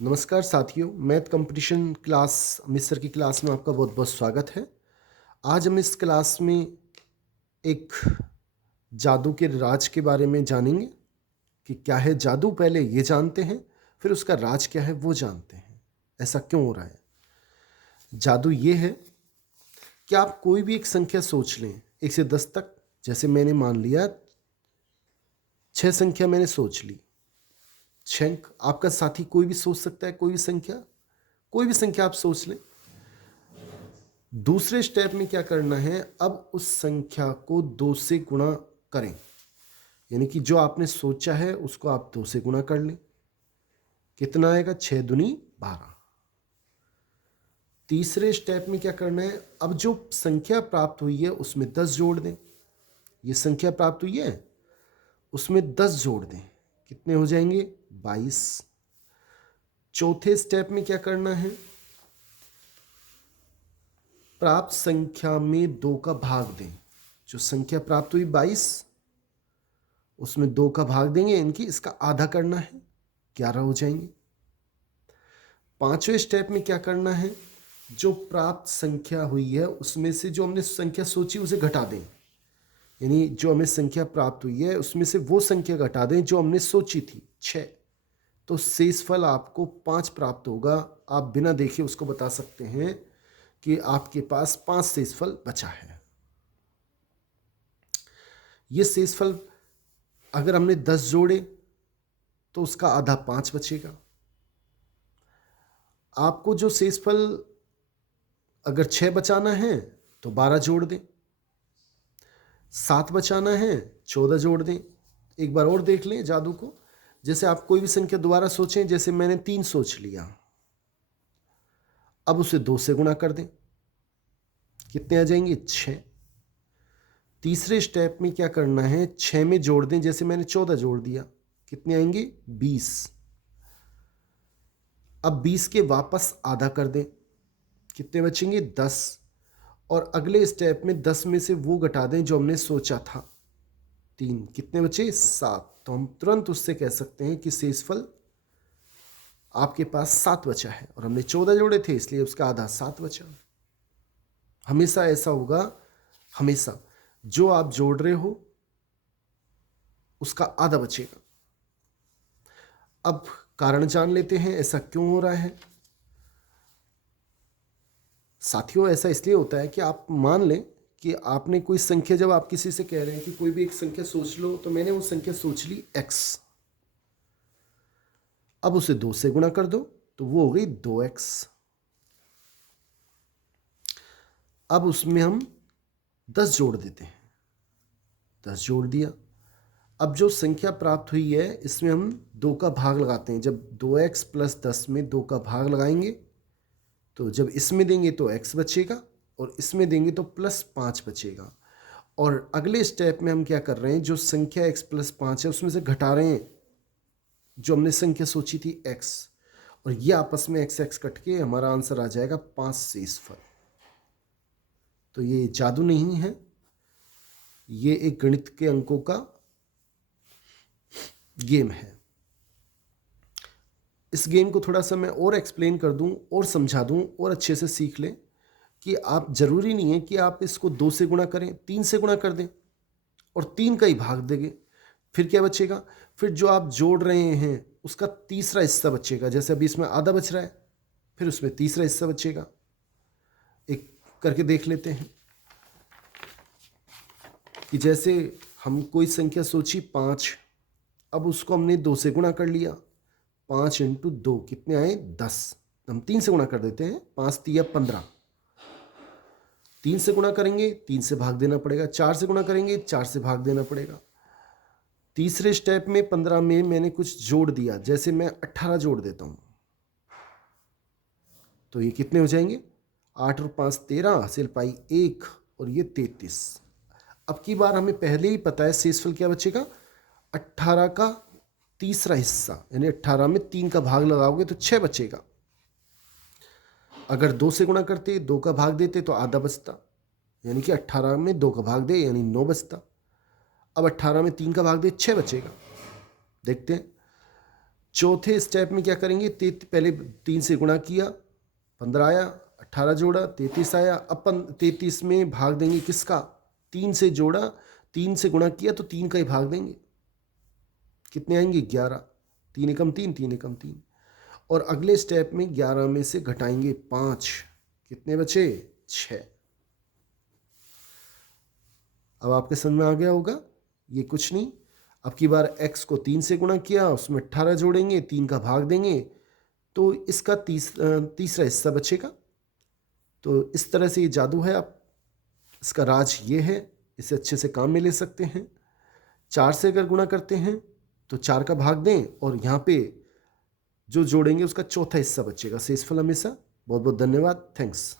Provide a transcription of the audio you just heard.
नमस्कार साथियों, math competition class मिस्र की क्लास में आपका बहुत बहुत स्वागत है। आज हम इस क्लास में एक जादू के राज के बारे में जानेंगे कि क्या है जादू, पहले ये जानते हैं, फिर उसका राज क्या है वो जानते हैं। ऐसा क्यों हो रहा है? जादू ये है कि आप कोई भी एक संख्या सोच लें 1 से 10 तक। जैसे मैंने मान लिया 6 संख्या मैंने सोच ली। 6 आपका साथी कोई भी सोच सकता है, कोई भी संख्या आप सोच लें। दूसरे स्टेप में क्या करना है, अब उस संख्या को 2 से गुणा करें। यानी कि जो आपने सोचा है उसको आप 2 से गुणा कर लें। कितना आएगा? 6 दूनी 12। तीसरे स्टेप में क्या करना है, अब जो संख्या प्राप्त हुई है उसमें 10 जोड़ दें। ये संख्या प्राप्त हुई है, उसमें 10 जोड़ दें। कितने हो जाएंगे? 22। चौथे स्टेप में क्या करना है, प्राप्त संख्या में 2 का भाग दें। जो संख्या प्राप्त हुई 22, उसमें 2 का भाग देंगे, इनकी इसका आधा करना है, 11 हो जाएंगे। पांचवें स्टेप में क्या करना है, जो प्राप्त संख्या हुई है उसमें से जो हमने संख्या सोची उसे घटा दें। यानी जो हमें संख्या प्राप्त हुई है उसमें से वो संख्या घटा दें जो हमने सोची थी 6। तो शेषफल आपको 5 प्राप्त होगा। आप बिना देखे उसको बता सकते हैं कि आपके पास 5 शेषफल बचा है। ये शेषफल अगर हमने 10 जोड़े तो उसका आधा 5 बचेगा। आपको जो शेषफल अगर 6 बचाना है तो 12 जोड़ दें, 7 बचाना है 14 जोड़ दें। एक बार और देख लें जादू को। जैसे आप कोई भी संख्या दोबारा सोचें, जैसे मैंने 3 सोच लिया, अब उसे 2 से गुणा कर दें। कितने आ जाएंगे? 6। तीसरे स्टेप में क्या करना है, 6 में जोड़ दें। जैसे मैंने 14 जोड़ दिया, कितने आएंगे? 20। अब 20 के वापस आधा कर दें, कितने बचेंगे? 10। और अगले स्टेप में 10 में से वो घटा दें जो हमने सोचा था 3। कितने बचे? 7। तो हम तुरंत उससे कह सकते हैं कि शेषफल आपके पास 7 बचा है, और हमने 14 जोड़े थे इसलिए उसका आधा 7 बचा। हमेशा ऐसा होगा, हमेशा जो आप जोड़ रहे हो उसका आधा बचेगा। अब कारण जान लेते हैं ऐसा क्यों हो रहा है। साथियों, ऐसा इसलिए होता है कि आप मान लें कि आपने कोई संख्या, जब आप किसी से कह रहे हैं कि कोई भी एक संख्या सोच लो, तो मैंने वो संख्या सोच ली x। अब उसे 2 से गुणा कर दो तो वो हो गई 2x। अब उसमें हम 10 जोड़ देते हैं, 10 जोड़ दिया। अब जो संख्या प्राप्त हुई है इसमें हम 2 का भाग लगाते हैं। जब 2x + 10 में 2 का भाग लगाएंगे तो जब इसमें देंगे तो x बचेगा, और इसमें देंगे तो +5 बचेगा। और अगले स्टेप में हम क्या कर रहे हैं, जो संख्या x + 5 है उसमें से घटा रहे हैं जो हमने संख्या सोची थी x, और ये आपस में x x कट के हमारा आंसर आ जाएगा 5 शेषफल। तो ये जादू नहीं है, ये एक गणित के अंकों का गेम है। इस गेम को थोड़ा सा मैं और एक्सप्लेन कर दूं और समझा दूं और अच्छे से सीख लें कि आप, जरूरी नहीं है कि आप इसको 2 से गुणा करें, 3 से गुणा कर दें और 3 का ही भाग देंगे। फिर क्या बचेगा? फिर जो आप जोड़ रहे हैं उसका तीसरा हिस्सा बचेगा। जैसे अभी इसमें आधा बच रहा है, फिर उसमें तीसरा हिस्सा बचेगा। एक करके देख लेते हैं कि जैसे हम कोई संख्या सोची 5, अब उसको हमने 2 से गुणा कर लिया। 5 × 2 कितने आए? 10। हम 3 से गुणा कर देते हैं, 5 × 3 = 15। 3 से गुणा करेंगे 3 से भाग देना पड़ेगा, 4 से गुणा करेंगे 4 से भाग देना पड़ेगा। तीसरे स्टेप में 15 में मैंने कुछ जोड़ दिया, जैसे मैं 18 जोड़ देता हूं, तो ये कितने हो जाएंगे? 8 और 5 13, हासिल पाई 1, और ये 33। अब की बार हमें पहले ही पता है शेषफल क्या बचेगा, 18 का तीसरा हिस्सा, यानी 18 में 3 का भाग लगाओगे तो 6 बचेगा। अगर 2 से गुणा करते, 2 का भाग देते तो आधा बचता, यानी कि 18 में 2 का भाग दे यानी 9 बचता। अब 18 में 3 का भाग दे 6 बचेगा। देखते हैं, चौथे स्टेप में क्या करेंगे, पहले 3 से गुणा किया, 15 आया, 18 जोड़ा, 33 आया। अपन 33 में भाग देंगे किसका, 3 से जोड़ा, 3 से गुणा किया तो 3 का ही भाग देंगे, कितने आएंगे 11, 3 एकम 3, 3 एकम 3। और अगले स्टेप में 11 में से घटाएंगे 5, कितने बचे 6। अब आपके समझ में आ गया होगा, ये कुछ नहीं। अब की बार x को 3 से गुणा किया, उसमें 18 जोड़ेंगे, 3 का भाग देंगे तो इसका तीसरा हिस्सा बचेगा। तो इस तरह से ये जादू है। आप इसका राज ये है, इसे अच्छे से काम में ले सकते हैं। 4 से अगर गुणा करते हैं तो 4 का भाग दें और यहाँ पे जो जोड़ेंगे उसका चौथा हिस्सा बचेगा। शेषफल हमेशा। बहुत बहुत धन्यवाद, थैंक्स।